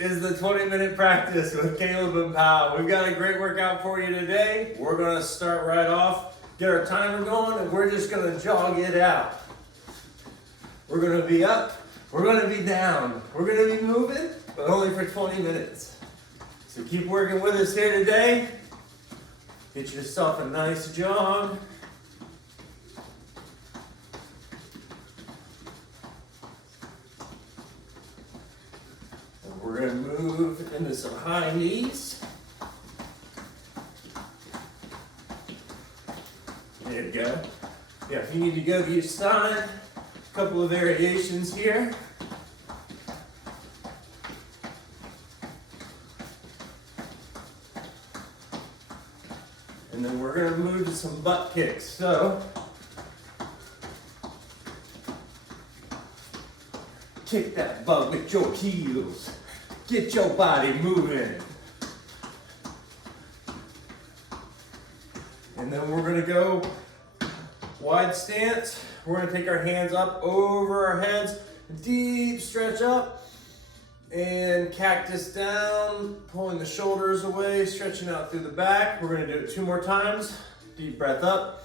is the 20-minute practice with Caleb and Powell. We've got a great workout for you today. We're gonna start right off, get our timer going, and we're just gonna jog it out. We're gonna be up, we're gonna be down, we're gonna be moving, but only for 20 minutes. So keep working with us here today. Get yourself a nice jog. And we're gonna move into some high knees. There you go. Yeah, if you need to go to your side, a couple of variations here. And then we're gonna move to some butt kicks. So, kick that butt with your heels. Get your body moving. And then we're gonna go wide stance. We're gonna take our hands up over our heads, deep stretch up, and cactus down, pulling the shoulders away, stretching out through the back. We're gonna do it 2 more times. Deep breath up.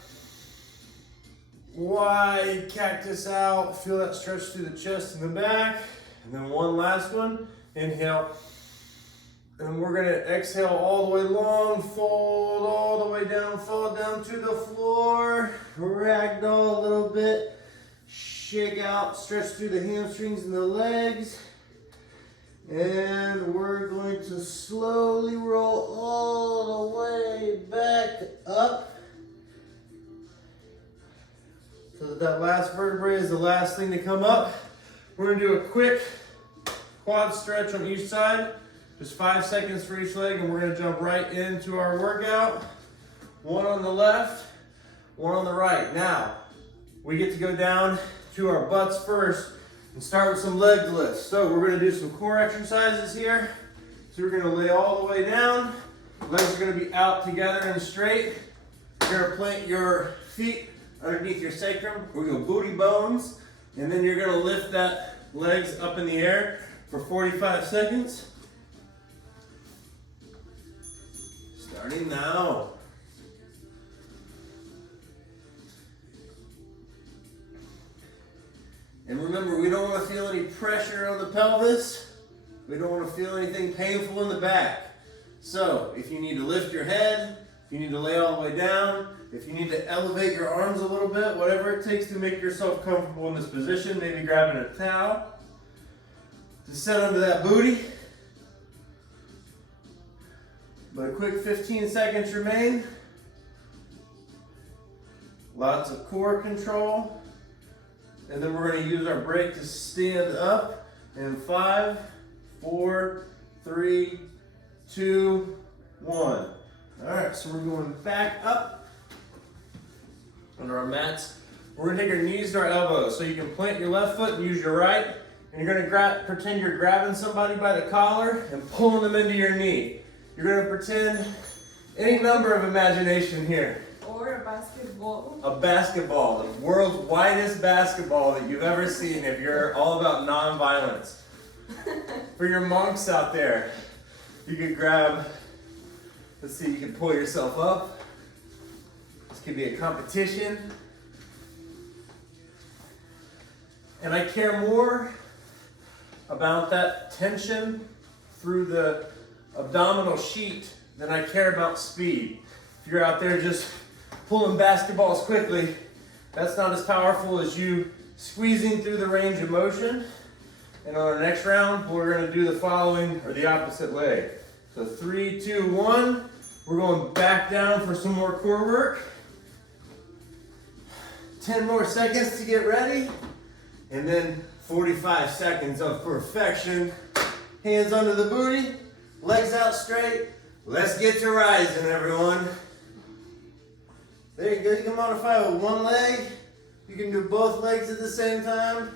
Wide cactus out, feel that stretch through the chest and the back. And then one last one, inhale. And we're gonna exhale all the way long, fold all the way down, fall down to the floor, ragdoll a little bit, shake out, stretch through the hamstrings and the legs. And we're going to slowly roll all the way back up. So that last vertebrae is the last thing to come up. We're gonna do a quick quad stretch on each side. Just 5 seconds for each leg, and we're gonna jump right into our workout. 1 on the left, 1 on the right. Now, we get to go down to our butts first and start with some leg lifts. So we're gonna do some core exercises here. So we're gonna lay all the way down. Legs are gonna be out together and straight. You're gonna plant your feet underneath your sacrum, or your booty bones, and then you're gonna lift that legs up in the air for 45 seconds. Starting now. And remember, we don't want to feel any pressure on the pelvis. We don't want to feel anything painful in the back. So, if you need to lift your head, if you need to lay all the way down, if you need to elevate your arms a little bit, whatever it takes to make yourself comfortable in this position, maybe grabbing a towel to set under that booty. But a quick 15 seconds remain. Lots of core control. And then we're going to use our break to stand up in 5, 4, 3, 2, 1. All right, so we're going back up under our mats. We're going to take our knees to our elbows. So you can plant your left foot and use your right. And you're going to pretend you're grabbing somebody by the collar and pulling them into your knee. You're going to pretend any number of imagination here. Or a basketball. A basketball, the world's widest basketball that you've ever seen if you're all about non-violence. For your monks out there, you could grab, let's see, you can pull yourself up. This could be a competition. And I care more about that tension through the abdominal sheet than I care about speed. If you're out there just pulling basketballs quickly, that's not as powerful as you squeezing through the range of motion. And on our next round, we're gonna do the following, or the opposite leg. So 3, 2, 1. We're going back down for some more core work. 10 more seconds to get ready. And then 45 seconds of perfection. Hands under the booty, legs out straight. Let's get to rising, everyone. There you go, you can modify with one leg. You can do both legs at the same time.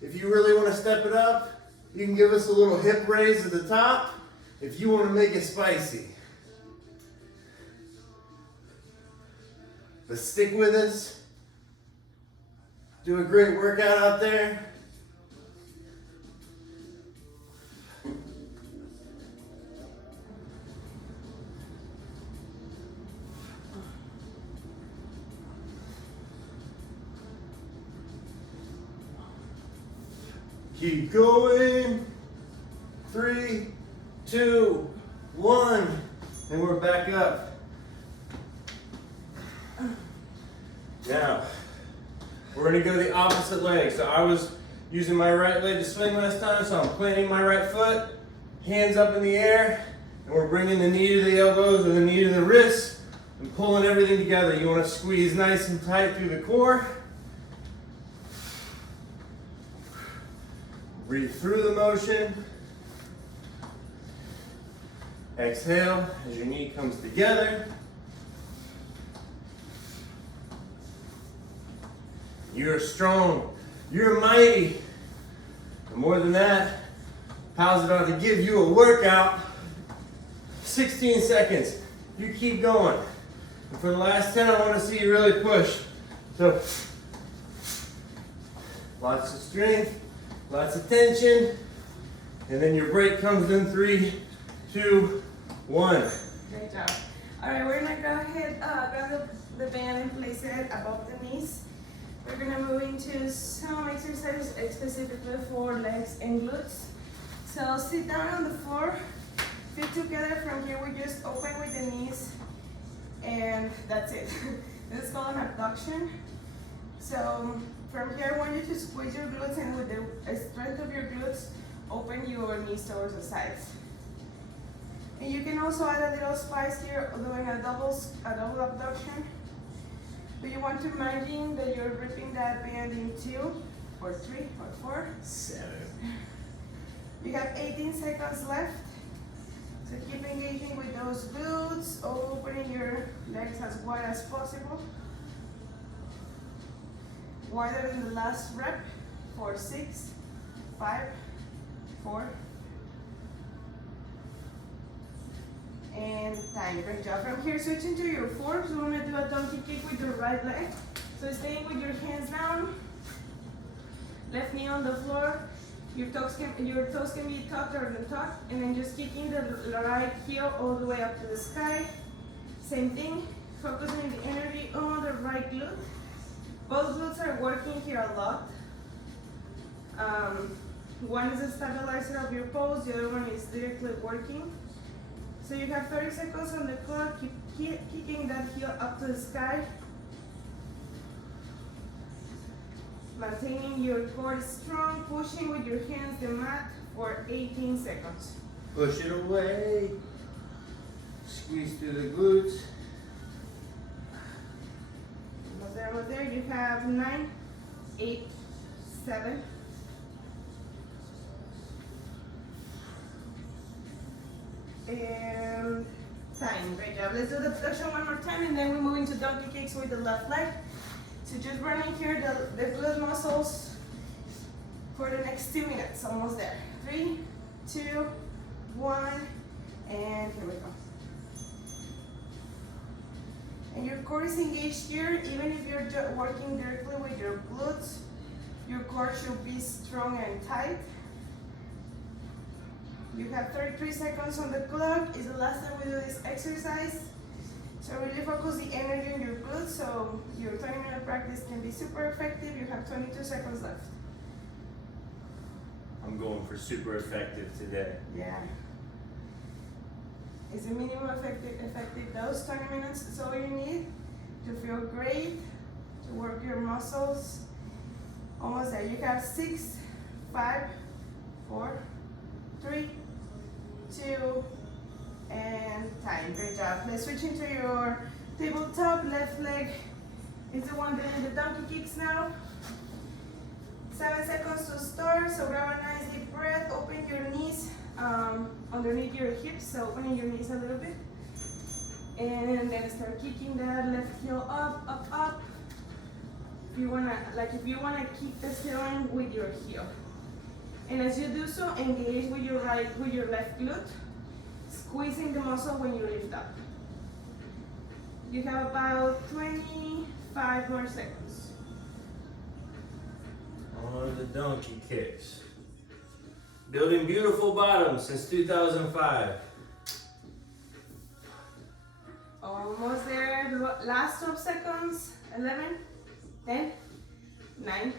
If you really want to step it up, you can give us a little hip raise at the top if you want to make it spicy. But stick with us. Do a great workout out there. Keep going. 3, 2, 1. And we're back up. Now, we're gonna go the opposite leg. So I was using my right leg to swing last time, so I'm planting my right foot, hands up in the air, and we're bringing the knee to the elbows or the knee to the wrists and pulling everything together. You wanna squeeze nice and tight through the core. Breathe through the motion. Exhale as your knee comes together. You're strong. You're mighty. And more than that, Pal's about to give you a workout. 16 seconds. You keep going. And for the last 10, I want to see you really push. So, lots of strength, lots of tension. And then your break comes in 3, 2, 1. Great job. All right, we're gonna go ahead, grab the band and place it above the knees. We're gonna move into some exercises specifically for legs and glutes. So sit down on the floor, feet together. From here, we just open with the knees, and that's it. This is called an abduction. So from here, I want you to squeeze your glutes, and with the strength of your glutes, open your knees towards the sides. And you can also add a little spice here, doing a double abduction. Do you want to imagine that you're ripping that band in 2 or 3 or 4? 7. You have 18 seconds left. So keep engaging with those glutes, opening your legs as wide as possible. Wider than the last rep. 4, 6, 5, 4. And time. Great job. From here, switching to your fours. We're gonna do a donkey kick with your right leg. So staying with your hands down, left knee on the floor. Your toes can be tucked or tucked, and then just kicking the right heel all the way up to the sky. Same thing. Focusing the energy on the right glute. Both glutes are working here a lot. One is a stabilizer of your pose. The other one is directly working. So you have 30 seconds on the clock. Keep kicking that heel up to the sky. Maintaining your core strong, pushing with your hands the mat for 18 seconds. Push it away. Squeeze through the glutes. Almost there. You have 9, 8, 7. And time. Great job. Let's do the abduction one more time, and then we move into donkey kicks with the left leg. So just running here the glute muscles for the next 2 minutes. Almost there. 3, 2, 1, and here we go. And your core is engaged here. Even if you're working directly with your glutes, your core should be strong and tight. You have 33 seconds on the clock. It's the last time we do this exercise. So really focus the energy on your glutes so your 20-minute practice can be super effective. You have 22 seconds left. I'm going for super effective today. Yeah. It's a minimum effective dose. 20 minutes is all you need to feel great, to work your muscles. Almost there. You have 6, 5, 4, 3, 2, and time. Great job. Let's switch into your tabletop. Left leg is the one doing the donkey kicks now. 7 seconds to start. So grab a nice deep breath. Open your knees underneath your hips. So opening your knees a little bit. And then start kicking that left heel up, up, up. If you wanna keep the ceiling with your heel. And as you do so, engage with your left glute, squeezing the muscle when you lift up. You have about 25 more seconds. On the donkey kicks. Building beautiful bottoms since 2005. Almost there. Last 12 seconds. 11, 10, 9,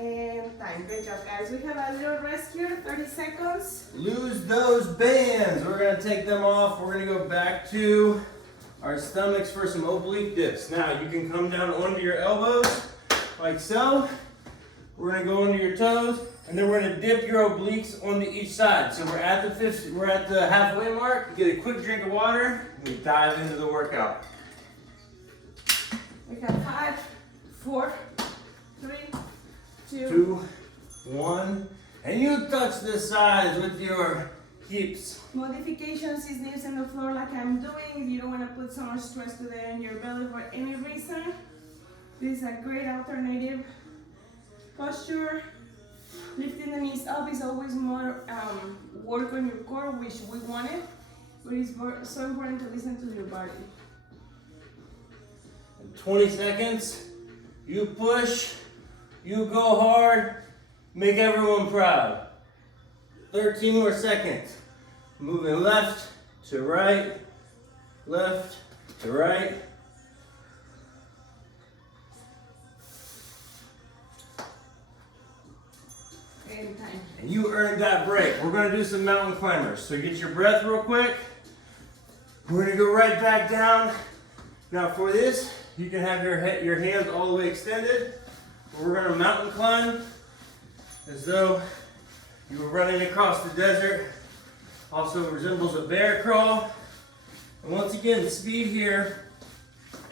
And time. Good job, guys. We have a little rest here, 30 seconds. Lose those bands. We're gonna take them off. We're gonna go back to our stomachs for some oblique dips. Now you can come down onto your elbows like so. We're gonna go onto your toes, and then we're gonna dip your obliques onto each side. So we're at the halfway mark. You get a quick drink of water, and we dive into the workout. We have 5, 4, 3, 2, 2, 1, and you touch the sides with your hips. Modifications is knees on the floor like I'm doing. If you don't want to put so much stress today on your belly for any reason, this is a great alternative posture. Lifting the knees up is always more work on your core, which we want it, but it's so important to listen to your body. In 20 seconds, you push, you go hard, make everyone proud. 13 more seconds. Moving left to right, left to right. And time. And you earned that break. We're gonna do some mountain climbers. So get your breath real quick. We're gonna go right back down. Now for this, you can have your hands all the way extended. We're gonna mountain climb as though you were running across the desert. Also resembles a bear crawl. And once again, the speed here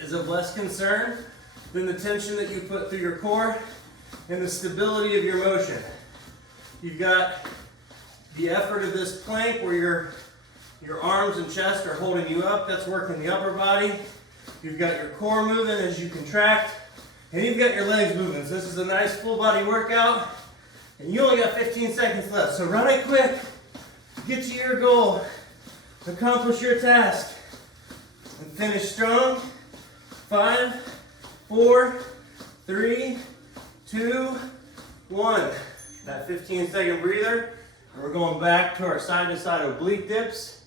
is of less concern than the tension that you put through your core and the stability of your motion. You've got the effort of this plank where your arms and chest are holding you up. That's working the upper body. You've got your core moving as you contract, and you've got your legs moving. So this is a nice full body workout, and you only got 15 seconds left. So run it quick, get to your goal, accomplish your task, and finish strong. 5, 4, 3, 2, 1. That 15-second breather, and we're going back to our side-to-side oblique dips.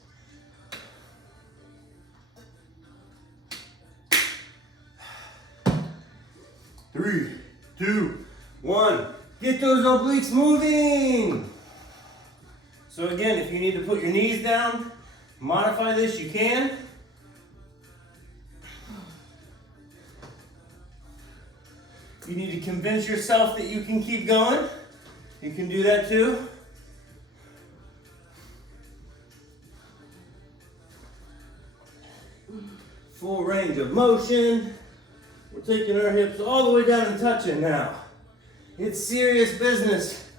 3, 2, 1. Get those obliques moving. So again, if you need to put your knees down, modify this, you can. You need to convince yourself that you can keep going. You can do that too. Full range of motion. We're taking our hips all the way down and touching now. It's serious business.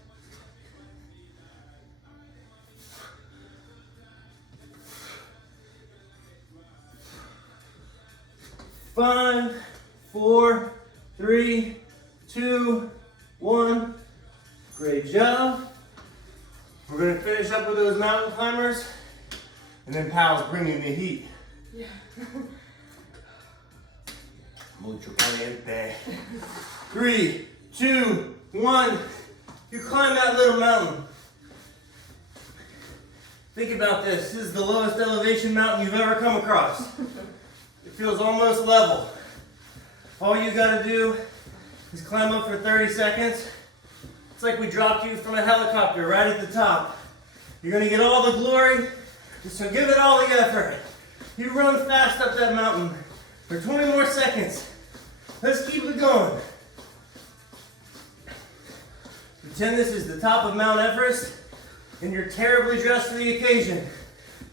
Five, 4, 3, 2, 1. Great job. We're going to finish up with those mountain climbers, and then Pal's bringing the heat. Yeah. Mucho caliente. 3, 2, 1. You climb that little mountain. Think about this. This is the lowest elevation mountain you've ever come across. It feels almost level. All you gotta do is climb up for 30 seconds. It's like we dropped you from a helicopter right at the top. You're gonna get all the glory, so give it all the effort. You run fast up that mountain for 20 more seconds. Let's keep it going. Pretend this is the top of Mount Everest and you're terribly dressed for the occasion.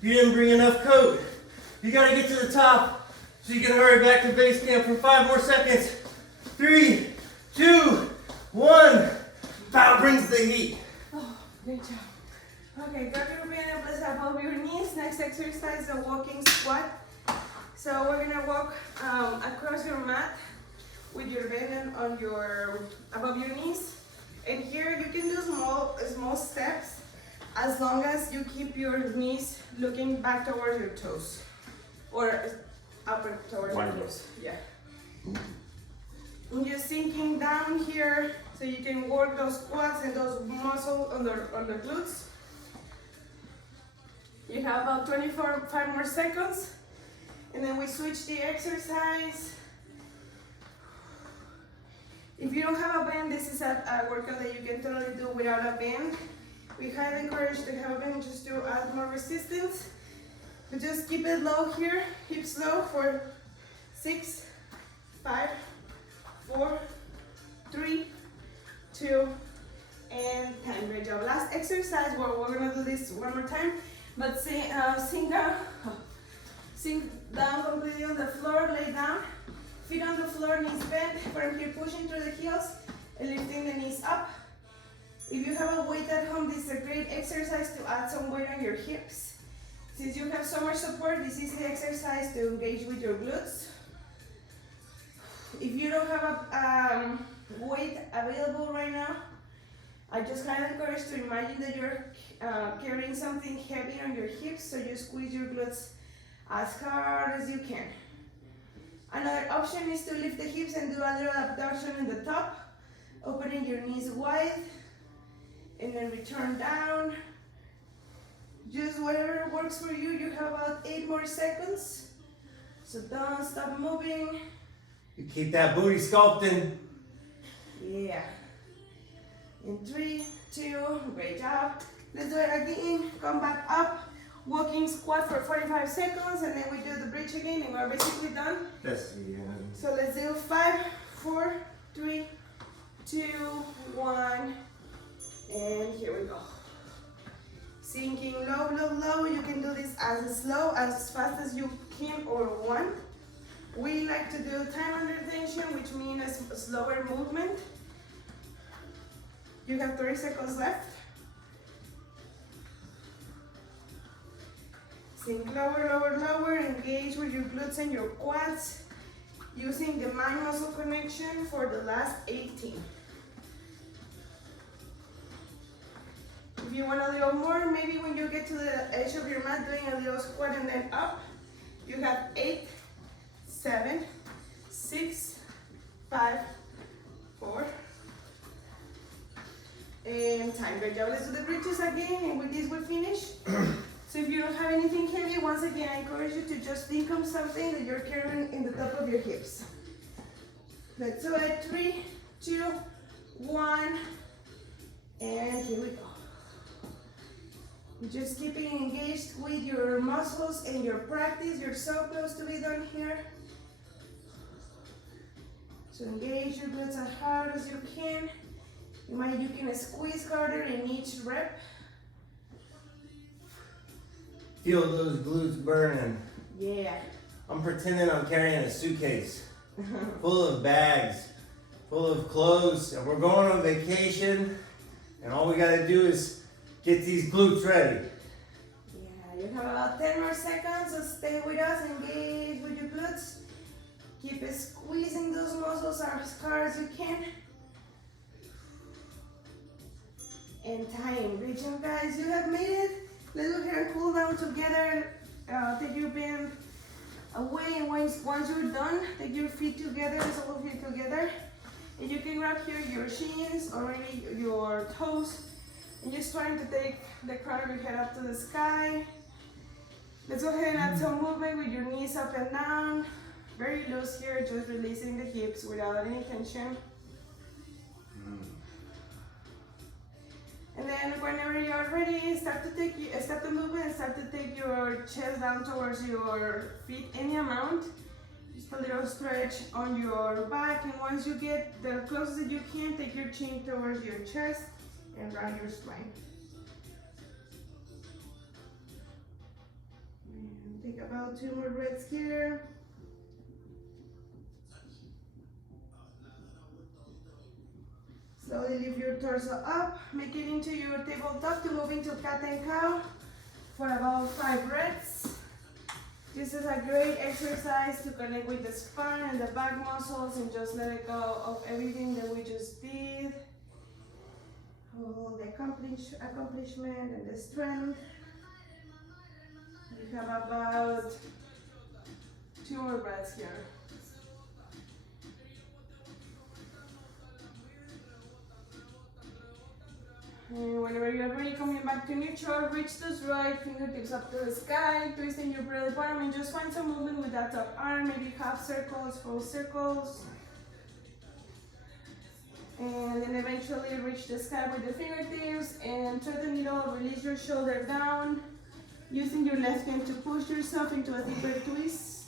You didn't bring enough coat. You gotta get to the top so you can hurry back to base camp for 5 more seconds. 3, 2, 1. Pal brings the heat. Oh, great job. Okay, grab your banana, place above your knees. Next exercise, the walking squat. So we're gonna walk across your mat with your band on your above your knees, and here you can do small steps as long as you keep your knees looking back towards your toes or upper towards your toes. Yeah. And just sinking down here so you can work those quads and those muscles on the glutes. You have about 5 more seconds, and then we switch the exercise. If you don't have a band, this is a workout that you can totally do without a band. We highly encourage to have a band just to add more resistance. But just keep it low here, hips low for 6, 5, 4, 3, 2, and 10. Great job. Last exercise, well, we're gonna do this one more time, but sink down completely on the floor, lay down, feet on the floor, knees bent. From here, pushing through the heels and lifting the knees up. If you have a weight at home, this is a great exercise to add some weight on your hips. Since you have so much support, this is the exercise to engage with your glutes. If you don't have a weight available right now, I just kind of encourage to imagine that you're carrying something heavy on your hips, so you squeeze your glutes as hard as you can. Another option is to lift the hips and do a little abduction in the top, opening your knees wide, and then return down. Just whatever works for you. You have about 8 more seconds, so don't stop moving. You keep that booty sculpting. Yeah. In 3, 2, great job. Let's do it again. Come back up. Walking squat for 45 seconds, and then we do the bridge again, and we're basically done. That's So let's do 5, 4, 3, 2, 1, and here we go. Sinking low, low, low. You can do this as slow, as fast as you can or want. We like to do time under tension, which means a slower movement. You have 30 seconds left. Sink lower, lower, lower. Engage with your glutes and your quads, using the mind muscle connection for the last 18. If you want a little more, maybe when you get to the edge of your mat, doing a little squat and then up. You have 8, 7, 6, 5, 4, and time. Great job. Let's do the bridges again, and with this we're finished. So if you don't have anything heavy, once again, I encourage you to just think of something that you're carrying in the top of your hips. Let's do it. 3, 2, 1, and here we go. You're just keeping engaged with your muscles and your practice. You're so close to be done here. So engage your glutes as hard as you can. You can squeeze harder in each rep. Feel those glutes burning. Yeah. I'm pretending I'm carrying a suitcase full of bags, full of clothes, and we're going on vacation, and all we gotta do is get these glutes ready. Yeah, you have about 10 more seconds, so stay with us, engage with your glutes. Keep squeezing those muscles as hard as you can. And time. Great job, guys. You have made it. Let's go here and cool down together. Take your band away, and once you're done, take your feet together, the sole of your feet together. And you can grab here your shins or maybe your toes. And just trying to take the crown of your head up to the sky. Let's go ahead and add some movement with your knees up and down. Very loose here, just releasing the hips without any tension. And then whenever you're ready, start the movement and start to take your chest down towards your feet any amount. Just a little stretch on your back, and once you get the closest that you can, take your chin towards your chest and round your spine. And take about 2 more breaths here. Slowly lift your torso up, make it into your tabletop to move into cat and cow for about 5 breaths. This is a great exercise to connect with the spine and the back muscles and just let it go of everything that we just did. All the accomplishment and the strength. We have about 2 more breaths here. And whenever you're ready, coming back to neutral, reach those right fingertips up to the sky, twisting your belly button, and just find some movement with that top arm, maybe half circles, full circles. And then eventually reach the sky with the fingertips and thread the needle, release your shoulder down. Using your left hand to push yourself into a deeper twist.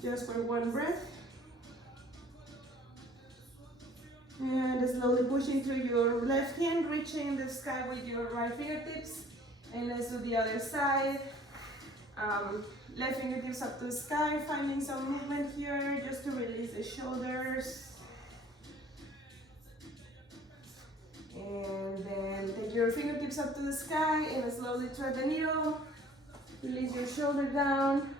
Just for one breath. And slowly pushing through your left hand, reaching the sky with your right fingertips. And let's do the other side. Left fingertips up to the sky, finding some movement here just to release the shoulders. And then take your fingertips up to the sky and slowly thread the needle. Release your shoulder down.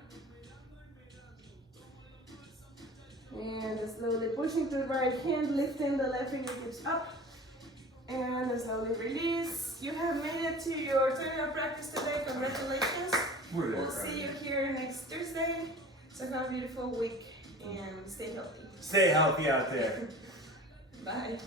And slowly pushing to the right hand, lifting the left fingertips up. And slowly release. You have made it to your turn of practice today. Congratulations. We'll see you here next Thursday. So have a beautiful week and stay healthy. Stay healthy out there. Bye.